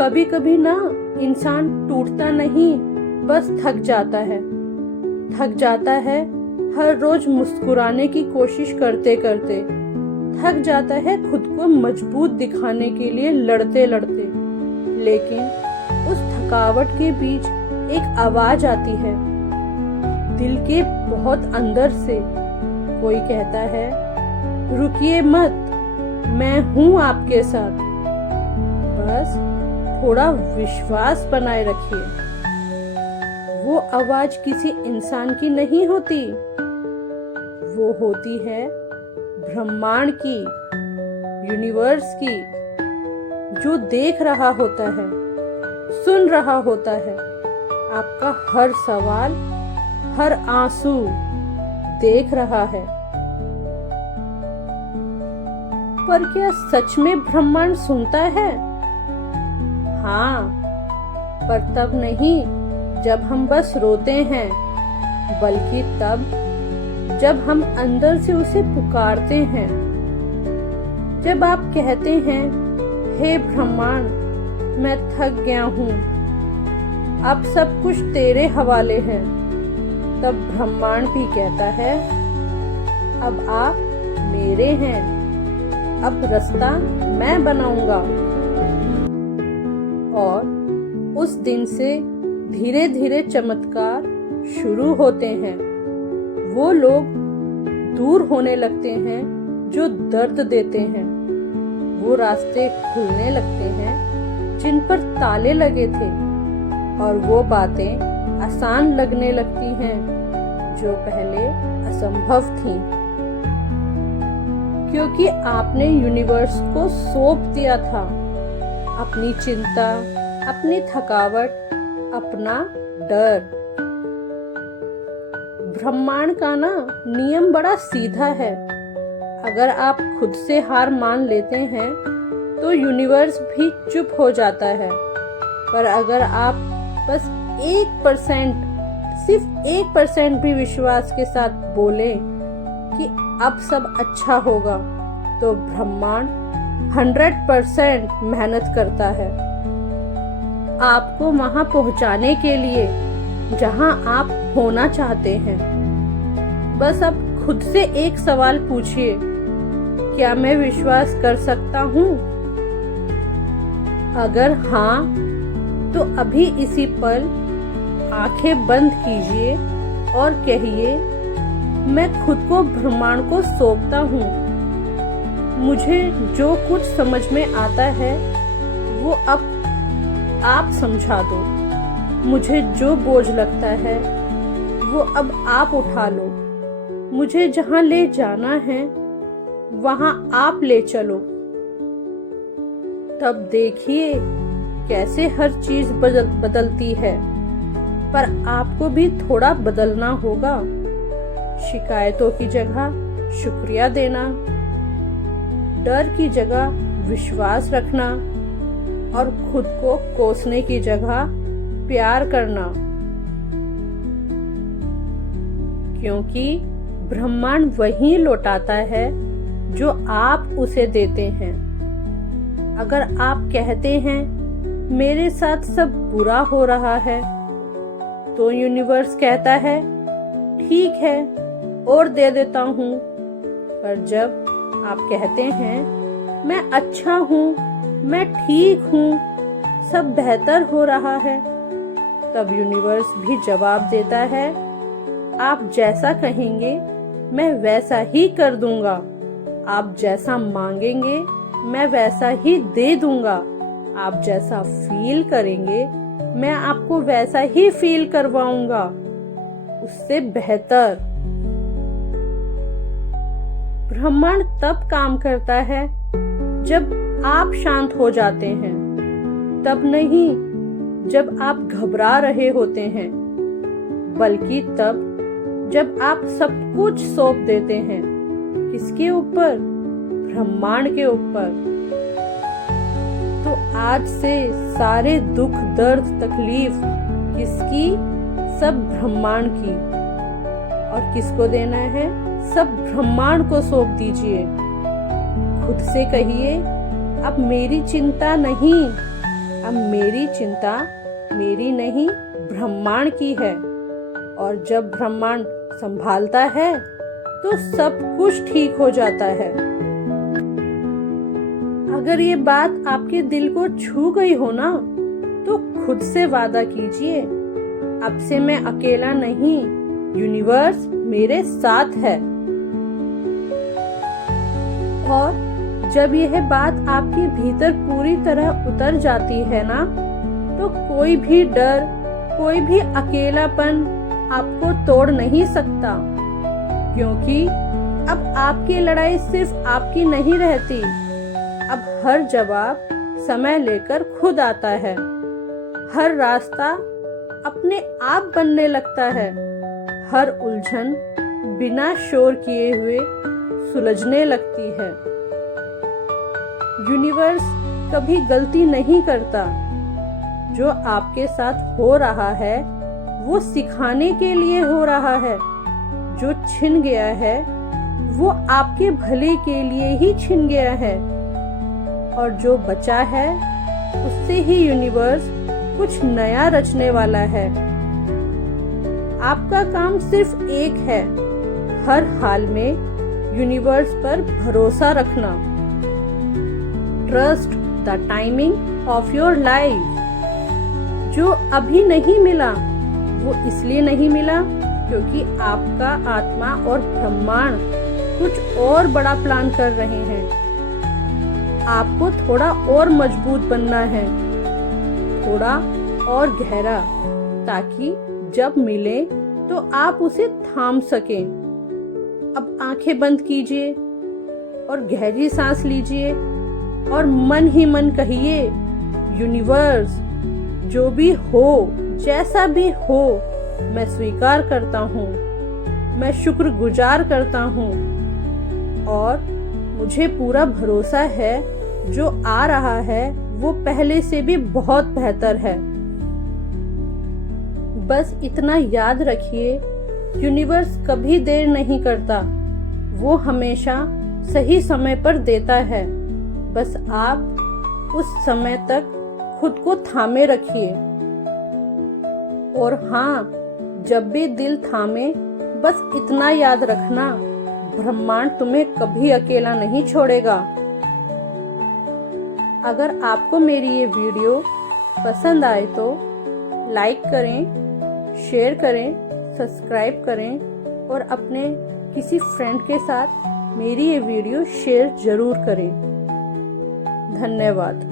कभी कभी ना इंसान टूटता नहीं, बस थक जाता है हर रोज मुस्कुराने की कोशिश करते करते। थक जाता है खुद को मजबूत दिखाने के लिए लड़ते लड़ते। लेकिन उस थकावट के बीच एक आवाज आती है दिल के बहुत अंदर से। कोई कहता है, रुकिए मत, मैं हूं आपके साथ, बस थोड़ा विश्वास बनाए रखिए। वो आवाज किसी इंसान की नहीं होती, वो होती है ब्रह्मांड की, यूनिवर्स की, जो देख रहा होता है, सुन रहा होता है आपका हर सवाल, हर आंसू देख रहा है। पर क्या सच में ब्रह्मांड सुनता है? हाँ, पर तब नहीं जब हम बस रोते हैं, बल्कि तब जब हम अंदर से उसे पुकारते हैं। जब आप कहते हैं, हे ब्रह्मांड, मैं थक गया हूँ, अब सब कुछ तेरे हवाले है, तब ब्रह्मांड भी कहता है, अब आप मेरे हैं, अब रास्ता मैं बनाऊंगा। और उस दिन से धीरे धीरे चमत्कार शुरू होते हैं। वो लोग दूर होने लगते हैं जो दर्द देते हैं। वो रास्ते खुलने लगते हैं जिन पर ताले लगे थे, और वो बातें आसान लगने लगती हैं जो पहले असंभव थीं। क्योंकि आपने यूनिवर्स को सौंप दिया था अपनी चिंता, अपनी थकावट, अपना डर। ब्रह्मांड का ना नियम बड़ा सीधा है। अगर आप खुद से हार मान लेते हैं तो यूनिवर्स भी चुप हो जाता है। पर अगर आप बस 1%, सिर्फ 1% भी विश्वास के साथ बोले कि अब सब अच्छा होगा, तो ब्रह्मांड 100% मेहनत करता है आपको वहां पहुंचाने के लिए जहां आप होना चाहते हैं। बस अब खुद से एक सवाल पूछिए, क्या मैं विश्वास कर सकता हूँ? अगर हाँ, तो अभी इसी पल आंखें बंद कीजिए और कहिए, मैं खुद को ब्रह्मांड को सौंपता हूँ। मुझे जो कुछ समझ में आता है वो अब आप समझा दो। मुझे जो बोझ लगता है वो अब आप उठा लो। मुझे जहां ले जाना है वहां आप ले चलो। तब देखिए कैसे हर चीज बदलती है। पर आपको भी थोड़ा बदलना होगा। शिकायतों की जगह शुक्रिया देना, डर की जगह विश्वास रखना, और खुद को कोसने की जगह प्यार करना। क्योंकि ब्रह्मांड वही लौटाता है जो आप उसे देते हैं। अगर आप कहते हैं, मेरे साथ सब बुरा हो रहा है, तो यूनिवर्स कहता है, ठीक है, और दे देता हूँ। पर जब आप कहते हैं, मैं अच्छा हूँ, मैं ठीक हूँ, सब बेहतर हो रहा है, तब यूनिवर्स भी जवाब देता है, आप जैसा कहेंगे मैं वैसा ही कर दूंगा। आप जैसा मांगेंगे मैं वैसा ही दे दूंगा। आप जैसा फील करेंगे मैं आपको वैसा ही फील करवाऊंगा, उससे बेहतर। ब्रह्मांड तब काम करता है जब आप शांत हो जाते हैं, तब नहीं जब आप घबरा रहे होते हैं, बल्कि तब जब आप सब कुछ सौंप देते हैं। किसके ऊपर? ब्रह्मांड के ऊपर। तो आज से सारे दुख, दर्द, तकलीफ किसकी? सब ब्रह्मांड की। और किसको देना है? सब ब्रह्मांड को सौंप दीजिए। खुद से कहिए, अब मेरी चिंता नहीं, अब मेरी चिंता मेरी नहीं ब्रह्मांड की है, और जब ब्रह्मांड संभालता है तो सब कुछ ठीक हो जाता है। अगर ये बात आपके दिल को छू गई हो ना, तो खुद से वादा कीजिए, अब से मैं अकेला नहीं, यूनिवर्स मेरे साथ है। और जब यह बात आपके भीतर पूरी तरह उतर जाती है ना, तो कोई भी डर, कोई भी अकेलापन आपको तोड़ नहीं सकता, क्योंकि अब आपकी लड़ाई सिर्फ आपकी नहीं रहती। अब हर जवाब समय लेकर खुद आता है, हर रास्ता अपने आप बनने लगता है, हर उलझन बिना शोर किए हुए सुलझने लगती है। यूनिवर्स कभी गलती नहीं करता। जो आपके साथ हो रहा है वो सिखाने के लिए हो रहा है। जो छिन गया है वो आपके भले के लिए ही छिन गया है, और जो बचा है उससे ही यूनिवर्स कुछ नया रचने वाला है। आपका काम सिर्फ एक है, हर हाल में यूनिवर्स पर भरोसा रखना। Trust the timing of your life. जो अभी नहीं मिला वो इसलिए नहीं मिला क्योंकि आपका आत्मा और ब्रह्मांड कुछ और बड़ा प्लान कर रहे हैं। आपको थोड़ा और मजबूत बनना है, थोड़ा और गहरा, ताकि जब मिले तो आप उसे थाम सकें। अब आंखें बंद कीजिए और गहरी सांस लीजिए और मन ही मन कहिए, यूनिवर्स जो भी हो, जैसा भी हो, मैं स्वीकार करता हूँ, मैं शुक्रगुजार करता हूँ, और मुझे पूरा भरोसा है जो आ रहा है वो पहले से भी बहुत बेहतर है। बस इतना याद रखिए, यूनिवर्स कभी देर नहीं करता, वो हमेशा सही समय पर देता है। बस आप उस समय तक खुद को थामे रखिए। और हाँ, जब भी दिल थामे, बस इतना याद रखना, ब्रह्मांड तुम्हें कभी अकेला नहीं छोड़ेगा। अगर आपको मेरी ये वीडियो पसंद आए तो लाइक करें, शेयर करें, सब्सक्राइब करें, और अपने किसी फ्रेंड के साथ मेरी ये वीडियो शेयर जरूर करें। धन्यवाद।